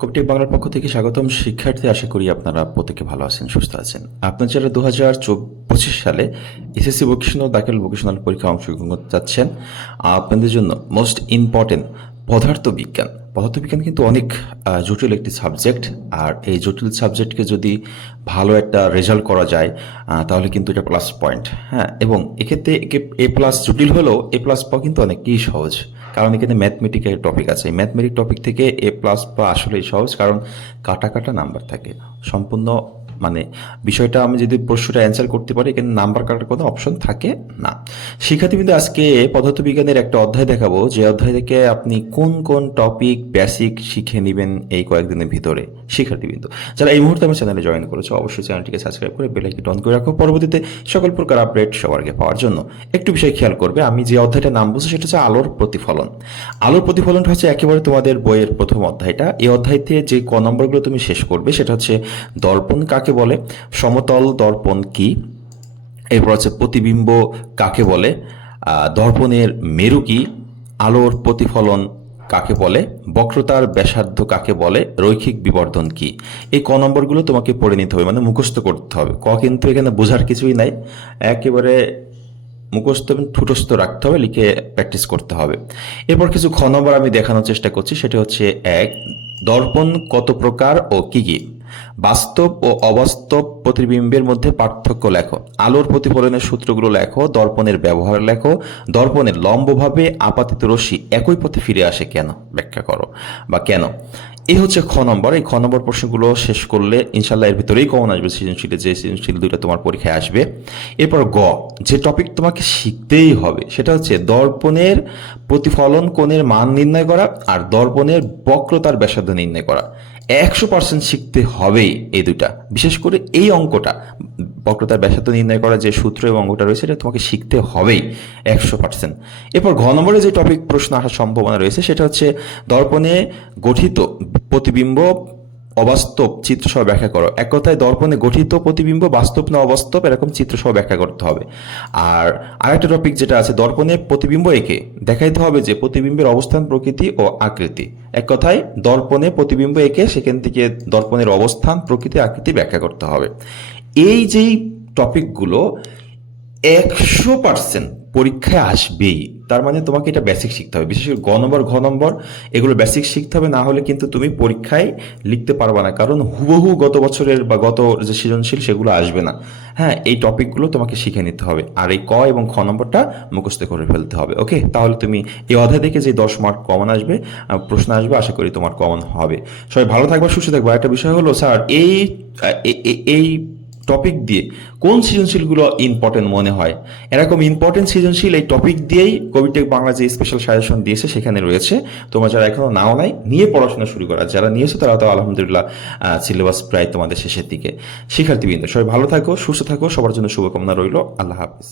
কবিটেক বাংলার পক্ষ থেকে স্বাগতম। শিক্ষার্থী, আশা করি আপনারা প্রত্যেকে ভালো আছেন, সুস্থ আছেন। আপনার যারা দু হাজার পঁচিশ সালে এসএসসি ভোকেশনাল দাখিল ভোকেশনাল পরীক্ষা অংশগ্রহণ করতে চাচ্ছেন আপনাদের জন্য মোস্ট ইম্পর্টেন্ট পদার্থবিজ্ঞান। পদার্থবিজ্ঞান কিন্তু অনেক জটিল একটি সাবজেক্ট আর এই জটিল সাবজেক্টকে যদি ভালো একটা রেজাল্ট করা যায় তাহলে কিন্তু এটা প্লাস পয়েন্ট হ্যাঁ? এবং এক্ষেত্রে এ প্লাস জটিল হলেও এ প্লাস পাওয়া কিন্তু অনেকই সহজ। কারণ এখানে ম্যাথমেটিকের টপিক আছে। ম্যাথমেটিক টপিক থেকে এ প্লাস বা আসলেই সহজ, কারণ কাটা কাটা নাম্বার থাকে। সম্পূর্ণ মানে বিষয়টা আমি যদি প্রশ্নটা অ্যান্সার করতে পারি, এখানে নাম্বার কাটার কোনো অপশন থাকে না। শিক্ষার্থীবৃন্দ, আজকে পদার্থবিজ্ঞানের একটা অধ্যায় দেখাবো। যে অধ্যায় থেকে আপনি কোন কোন টপিক বেসিক শিখে নেবেন এই কয়েকদিনের ভিতরে? শিক্ষার্থীবৃন্দ, যারা এই মুহূর্তে আমার চ্যানেলে জয়েন করেছ, অবশ্যই চ্যানেলটিকে সাবস্ক্রাইব করে বেলাইকি অন করে রাখো। পরবর্তীতে সকল প্রকার আপডেট সবার আগে পাওয়ার জন্য একটু বিষয় খেয়াল করবে। আমি যে অধ্যায়টা নাম বলছি, সেটা হচ্ছে আলোর প্রতিফলন। আলোর প্রতিফলনটা হচ্ছে একেবারে তোমাদের বইয়ের প্রথম অধ্যায়টা। এই অধ্যায়তে যে ক নম্বরগুলো তুমি শেষ করবে, সেটা হচ্ছে দর্পণ কাকে বলে? সমতল দর্পণ কি? এরপর হচ্ছে প্রতিবিম্ব কাকে বলে? দর্পণের মেরু কি? আলোর প্রতিফলন কাকে বলে? বক্রতার ব্যাসার্ধ কাকে বলে? রৈখিক বিবর্ধন কি? এই ক নম্বরগুলো তোমাকে পড়ে নিতে হবে মানে মুখস্থ করতে হবে। ক কিন্তু এখানে বোঝার কিছুই নাই। একেবারে মুখস্থ এবং ঠুটস্থ রাখতে হবে, লিখে প্র্যাকটিস করতে হবে। এরপর কিছু খ নম্বর আমি দেখানোর চেষ্টা করছি, সেটা হচ্ছে এক, দর্পণ কত প্রকার ও কি কি? বাস্তব ও অবাস্তব প্রতিবিম্বের মধ্যে পার্থক্য লেখো। আলোর প্রতিফলনের সূত্রগুলো লেখো, দর্পণের ব্যবহার লেখো, দর্পণের লম্বভাবে আপাতিত রশ্মি একই পথে ফিরে আসে কেন? ব্যাখ্যা করো। বা কেন? এই হচ্ছে খ নম্বর। এই খ নম্বর প্রশ্নগুলো শেষ করলে ইনশাল্লাহ এর ভিতরেই কমন আসবে সৃজনশীলে। যে সৃজনশীল দুইটা তোমার পরীক্ষায় আসবে। এরপর গ, যে টপিক তোমাকে শিখতেই হবে, সেটা হচ্ছে দর্পণের প্রতিফলন কোণের মান নির্ণয় করা আর দর্পণের বক্রতার ব্যাসার্ধ নির্ণয় করা। একশো পার্সেন্ট শিখতে হবেই এই দুইটা। বিশেষ করে এই অঙ্কটা। বক্রতার ব্যাসার্ধ নির্ণয় করার যে সূত্র এবং অঙ্কটা রয়েছে, এটা তোমাকে শিখতে হবেই একশো পার্সেন্ট এরপর ঘ নম্বরে যে টপিক প্রশ্ন আসার সম্ভাবনা রয়েছে, সেটা হচ্ছে দর্পণে গঠিত প্রতিবিম্ব অবাস্তব চিত্রসহ ব্যাখ্যা করো। এক কথায় দর্পণে গঠিত প্রতিবিম্ব বাস্তব না অবাস্তব, এরকম চিত্রসহ ব্যাখ্যা করতে হবে। আর আরেকটা টপিক যেটা আছে, দর্পণে প্রতিবিম্ব একে দেখাইতে হবে যে প্রতিবিম্বের অবস্থান প্রকৃতি ও আকৃতি। এক কথায় দর্পণে প্রতিবিম্ব একে, সেখান থেকে দর্পণের অবস্থান, প্রকৃতি, আকৃতি ব্যাখ্যা করতে হবে। এই যেই টপিকগুলো একশো পার্সেন্ট পরীক্ষায় আসবেই। তার মানে তোমাকে এটা বেসিক শিখতে হবে। বিশেষ করে গ নম্বর, ঘ নম্বর, এগুলো বেসিক শিখতে হবে, না হলে কিন্তু তুমি পরীক্ষায় লিখতে পারবে না। কারণ হুবহু গত বছরের বা গত যে সৃজনশীল সেগুলো আসবে না। হ্যাঁ এই টপিকগুলো তোমাকে শিখে নিতে হবে। আর এই ক এবং খ নম্বরটা মুখস্থ করে ফেলতে হবে, ওকে? তাহলে তুমি এই অধ্যায় থেকে যে দশ মার্ক কমন আসবে প্রশ্ন আসবে, আশা করি তোমার কমন হবে। সবাই ভালো থাকবে, সুস্থ থাকবে। একটা বিষয় হলো স্যার এই এই টপিক দিয়ে কোন সৃজনশীলগুলো ইম্পর্টেন্ট মনে হয়? এরকম ইম্পর্টেন্ট সৃজনশীল এই টপিক দিয়েই কবিটেক বাংলা যে স্পেশাল সাজেশন দিয়েছে সেখানে রয়েছে। তোমরা যারা এখনও নাও নাই, নিয়ে পড়াশোনা শুরু করা। যারা নিয়েছো তারা তো আলহামদুলিল্লাহ সিলেবাস প্রায় তোমাদের শেষের দিকে। শিক্ষার্থীবৃন্দ, সবাই ভালো থাকো, সুস্থ থাকো, সবার জন্য শুভকামনা রইল। আল্লাহ হাফিজ।